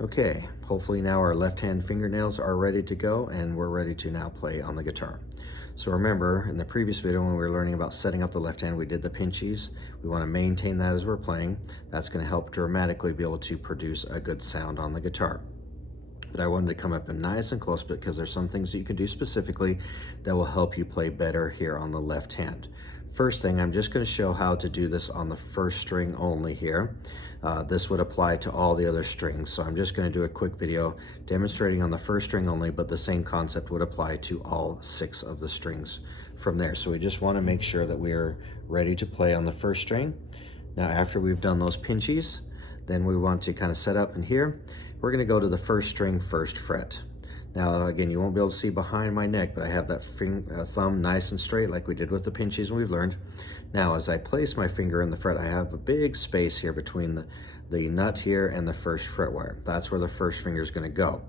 Okay, hopefully now our left-hand fingernails are ready to go and we're ready to now play on the guitar. So remember, in the previous video when we were learning about setting up the left hand, we did the pinchies. We want to maintain that as we're playing. That's going to help dramatically be able to produce a good sound on the guitar. But I wanted to come up and nice and close because there's some things that you can do specifically that will help you play better here on the left hand. First thing, I'm just going to show how to do this on the first string only here. This would apply to all the other strings, so I'm just going to do a quick video demonstrating on the first string only, but the same concept would apply to all 6 of the strings from there. So we just want to make sure that we are ready to play on the first string. Now after we've done those pinchies, then we want to kind of set up in here. We're going to go to the first string, first fret. Now again, you won't be able to see behind my neck, but I have that thumb nice and straight like we did with the pinchies we've learned. Now as I place my finger in the fret, I have a big space here between the nut here and the first fret wire. That's where the first finger is going to go.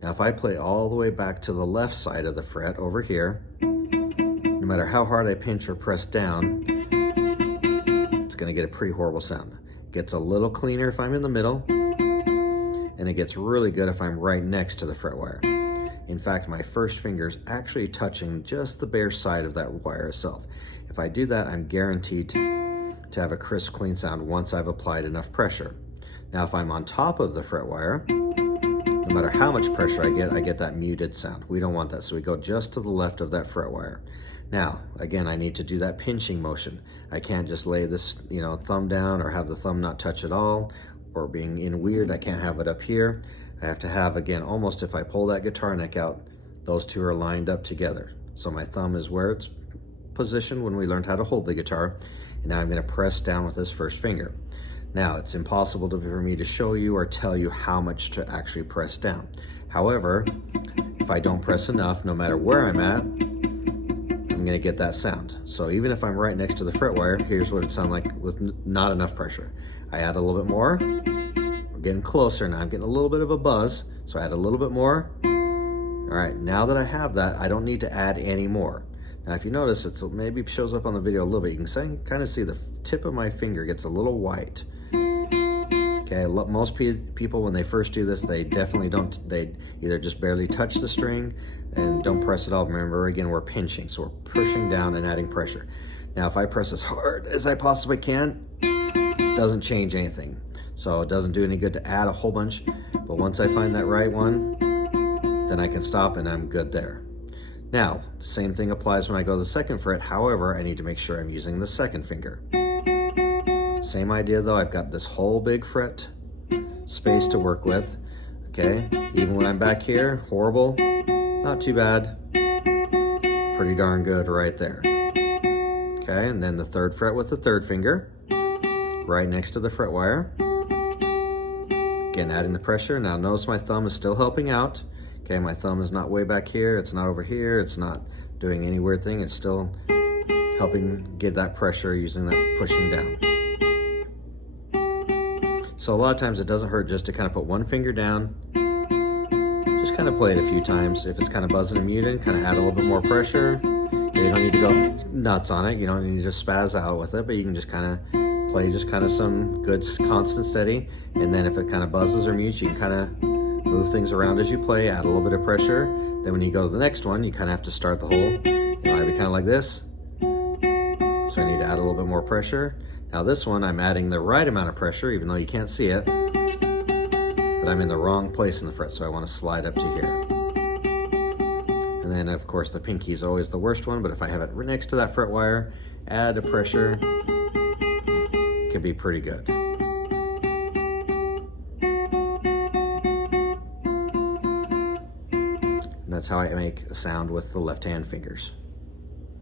Now if I play all the way back to the left side of the fret over here, no matter how hard I pinch or press down, it's going to get a pretty horrible sound. It gets a little cleaner if I'm in the middle, and it gets really good if I'm right next to the fret wire. In fact, my first finger is actually touching just the bare side of that wire itself. If I do that, I'm guaranteed to have a crisp, clean sound once I've applied enough pressure. Now, if I'm on top of the fret wire, no matter how much pressure I get that muted sound. We don't want that, so we go just to the left of that fret wire. Now, again, I need to do that pinching motion. I can't just lay this, thumb down or have the thumb not touch at all, or being in weird, I can't have it up here. I have to have, again, almost if I pull that guitar neck out, those two are lined up together. So my thumb is where it's positioned when we learned how to hold the guitar, and now I'm going to press down with this first finger. Now, it's impossible for me to show you or tell you how much to actually press down. However, if I don't press enough, no matter where I'm at, I'm going to get that sound. So even if I'm right next to the fret wire, here's what it sounds like with not enough pressure. I add a little bit more. We're getting closer now. I'm getting a little bit of a buzz, so I add a little bit more. All right, now that I have that, I don't need to add any more. Now, if you notice, it maybe shows up on the video a little bit. You can kind of see the tip of my finger gets a little white. Okay, most people, when they first do this, they definitely don't, they either just barely touch the string and don't press it all. Remember, again, we're pinching, so we're pushing down and adding pressure. Now, if I press as hard as I possibly can, it doesn't change anything. So it doesn't do any good to add a whole bunch, but once I find that right one, then I can stop and I'm good there. Now, the same thing applies when I go to the second fret. However, I need to make sure I'm using the second finger. Same idea though, I've got this whole big fret space to work with, okay? Even when I'm back here, horrible, not too bad, pretty darn good right there. Okay, and then the third fret with the third finger, right next to the fret wire. Again, adding the pressure. Now notice my thumb is still helping out. Okay, my thumb is not way back here, it's not over here, it's not doing any weird thing, it's still helping get that pressure using that pushing down. So a lot of times it doesn't hurt just to kind of put one finger down, just kind of play it a few times. If it's kind of buzzing and muted, kind of add a little bit more pressure. You don't need to go nuts on it, you don't need to spaz out with it, but you can just kind of play just kind of some good constant steady, and then if it kind of buzzes or mutes, you can kind of move things around as you play, add a little bit of pressure. Then when you go to the next one, you kind of have to start the whole, I'd be kind of like this. So I need to add a little bit more pressure. Now this one, I'm adding the right amount of pressure, even though you can't see it, but I'm in the wrong place in the fret, so I want to slide up to here. And then of course the pinky is always the worst one, but if I have it right next to that fret wire, add the pressure, it can be pretty good. And that's how I make a sound with the left hand fingers.